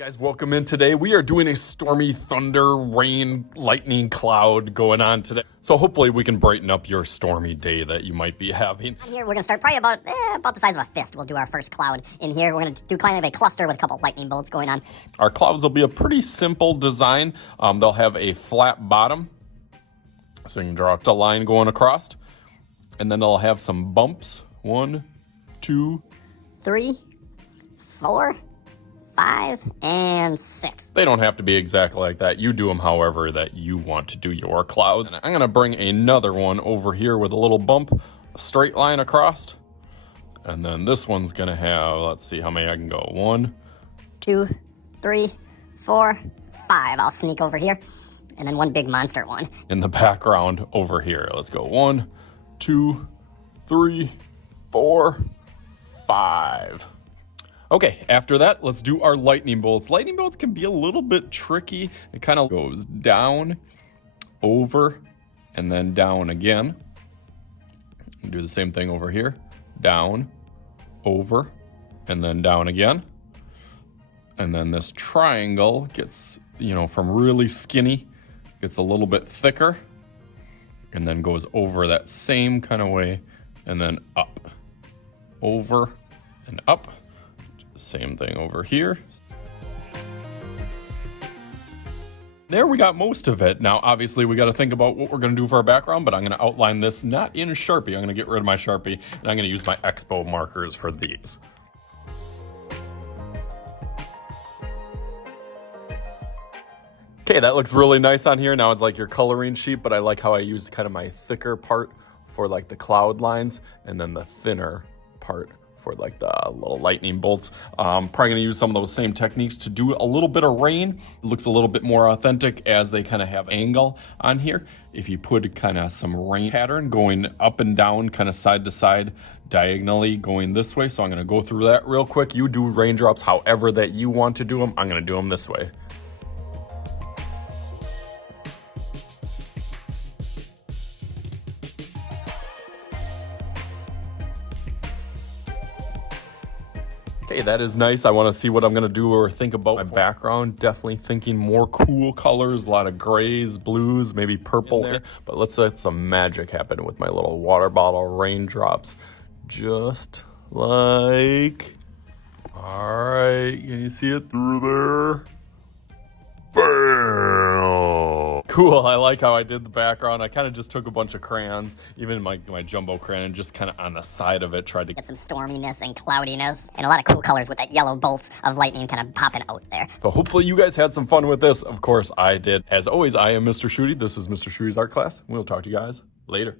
Guys, welcome in today. We are doing a stormy thunder, rain, lightning cloud going on today. So hopefully we can brighten up your stormy day that you might be having. On here, we're going to start probably about the size of a fist. We'll do our first cloud in here. We're going to do kind of a cluster with a couple lightning bolts going on. Our clouds will be a pretty simple design. They'll have a flat bottom, so you can draw a line going across. And then they'll have some bumps. 1, 2, 3, 4, 5, and 6. They don't have to be exactly like that. You do them however that you want to do your cloud. And I'm going to bring another one over here with a little bump, a straight line across. And then this one's going to have, let's see how many I can go. 1, 2, 3, 4, 5. I'll sneak over here. And then one big monster one. In the background over here. Let's go 1, 2, 3, 4, 5. Okay, after that, let's do our lightning bolts. Lightning bolts can be a little bit tricky. It kind of goes down, over, and then down again. And do the same thing over here. Down, over, and then down again. And then this triangle gets, from really skinny, gets a little bit thicker, and then goes over that same kind of way, and then up. Over and up. Same thing over here. There we got most of it. Now, obviously, we got to think about what we're going to do for our background, but I'm going to outline this not in Sharpie. I'm going to get rid of my Sharpie, and I'm going to use my Expo markers for these. Okay, that looks really nice on here. Now it's like your coloring sheet, but I like how I used kind of my thicker part for like the cloud lines, and then the thinner part for like the little lightning bolts. Probably gonna use some of those same techniques to do a little bit of rain. It looks a little bit more authentic as they kind of have angle on here. If you put kind of some rain pattern going up and down, kind of side to side, diagonally going this way. So I'm gonna go through that real quick. You do raindrops however that you want to do them. I'm gonna do them this way. Okay, that is nice. I want to see what I'm going to do or think about my background. Definitely thinking more cool colors, a lot of grays, blues, maybe purple there. But let's let some magic happen with my little water bottle raindrops. Just like... All right, can you see it through there? Bam! Cool, I like how I did the background. I kind of just took a bunch of crayons, even my jumbo crayon, and just kind of on the side of it tried to get some storminess and cloudiness and a lot of cool colors with that yellow bolts of lightning kind of popping out there. So hopefully you guys had some fun with this. Of course I did. As always, I am Mr. Shooty. This is Mr. Shooty's art class. We'll talk to you guys later.